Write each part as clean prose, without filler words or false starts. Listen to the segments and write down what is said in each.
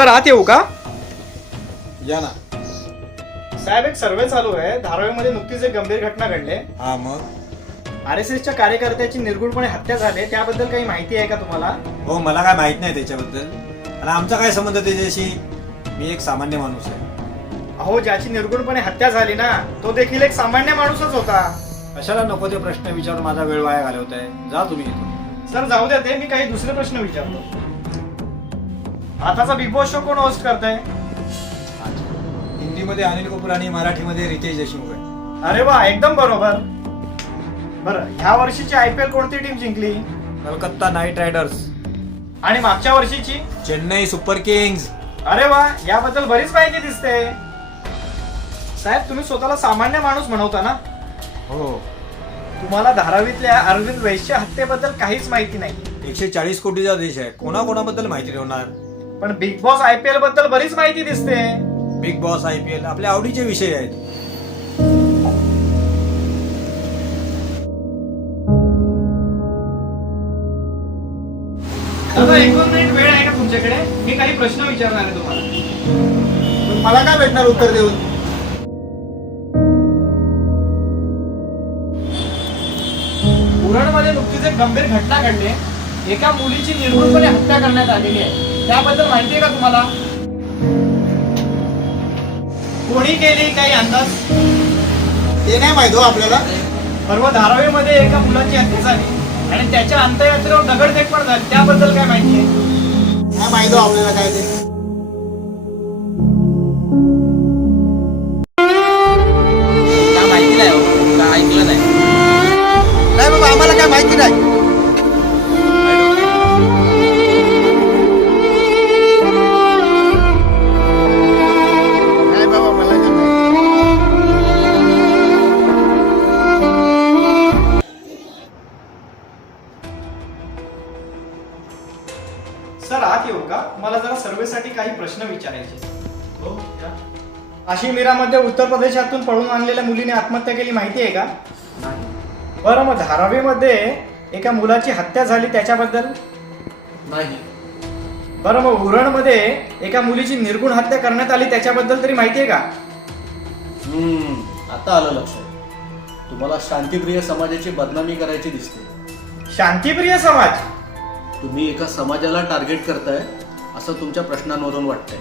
Sir आत येऊ का? या ना. साहेब एक सर्वे चालू आहे. धारावीमध्ये नुकतीच एक गंभीर घटना घडली. हा मग? RSSच्या कार्यकर्त्याची निर्गुणपणे हत्या झाली, त्याबद्दल काही माहिती आहे का तुम्हाला? हो, मला काय माहित नाही त्याच्याबद्दल. आणि आमचा काय संबंध त्याच्याशी? मी एक सामान्य माणूस आहे. अहो, ज्याची निर्गुणपणे हत्या झाली ना, तो देखील एक सामान्य माणूसच होता. कशाला नको ते प्रश्न विचारून माझा वेळ वाया घालवताय? जा तुम्ही इथून. सर जाऊ द्या ते, मी काही दुसरे प्रश्न विचारतो. आताचा बिग बॉस शो कोण होस्ट करताय? हिंदीमध्ये अनिल कपूर आणि मराठीमध्ये रितेश देशमुख आहे. अरे वा, एकदम बरोबर. बरं, ह्या वर्षीची IPL कोणती टीम जिंकली? Calcutta night riders. आणि मागच्या वर्षीची? Chennai super Kings. अरे वा, याबद्दल बरीच माहिती दिसते. साहेब तुम्ही स्वतःला सामान्य माणूस म्हणवता ना? हो. तुम्हाला धारावीतल्या अरविंद वैश्य हत्येबद्दल काहीच माहिती नाही. 140 कोटीचा देश आहे, कोणाकोणाबद्दल माहिती ठेवणार? पण बिग बॉस IPL बद्दल बरीच माहिती दिसते. बिग बॉस IPL आपल्या आवडीचे विषय आहेत. दादा 1 मिनिट वेळ आहे का तुमच्याकडे? मी काही प्रश्न विचारणार आहे तुम्हाला. मला काय भेटणार उत्तर देऊन? उरणमध्ये नुकतीच एक गंभीर घटना घडली. एका मुलीची निर्गुणपणे हत्या करण्यात आलेली आहे, त्याबद्दल माहिती आहे का तुम्हाला? कोणी केली, काही अंदाज? ते नाही माहित हो आपल्याला. परवा धारावीमध्ये एका मुलाची हत्या झाली आणि त्याच्या अंत्ययात्रेवर दगडफेक पण झाली, त्याबद्दल काय माहिती आहे? नाही माहित हो आपल्याला काय ते. का माहिती नाही हो, का ऐकलं नाही. नाही बाबा, आम्हाला काय माहिती नाही. बाबा मला सर आत येऊ का? मला जरा सर्वेसाठी काही प्रश्न विचारायचे. हो. काश्मीरामध्ये उत्तर प्रदेशातून पळून आणलेल्या मुलीने आत्महत्या केली, माहिती आहे का? बरं, मग धारावीमध्ये एका मुलाची हत्या झाली, त्याच्याबद्दल? नाही. बरं, मग उरणमध्ये एका मुलीची निर्गुण हत्या करण्यात आली, त्याच्याबद्दल तरी माहिती आहे का? आता आलं लक्षात. तुम्हाला शांतिप्रिय समाजाची बदनामी करायची दिसते. शांतिप्रिय समाज? तुम्ही एका समाजाला टार्गेट करताय असं तुमच्या प्रश्नांवरून वाटतंय.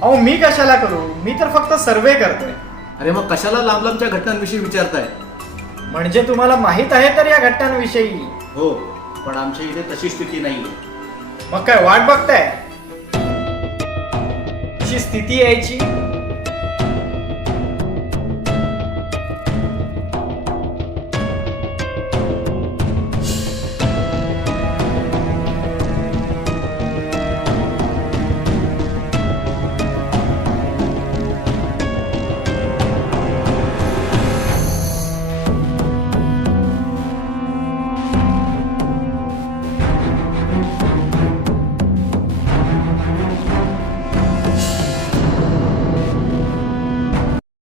अहो मी कशाला करू, मी तर फक्त सर्वे करतोय. अरे मग कशाला लांब लांबच्या घटनांविषयी विचारताय? म्हणजे तुम्हाला माहित आहे तर या घटनांविषयी? हो, पण आमच्या इथे तशी स्थिती नाहीये. मग काय वाट बघताय अशी स्थिती यायची?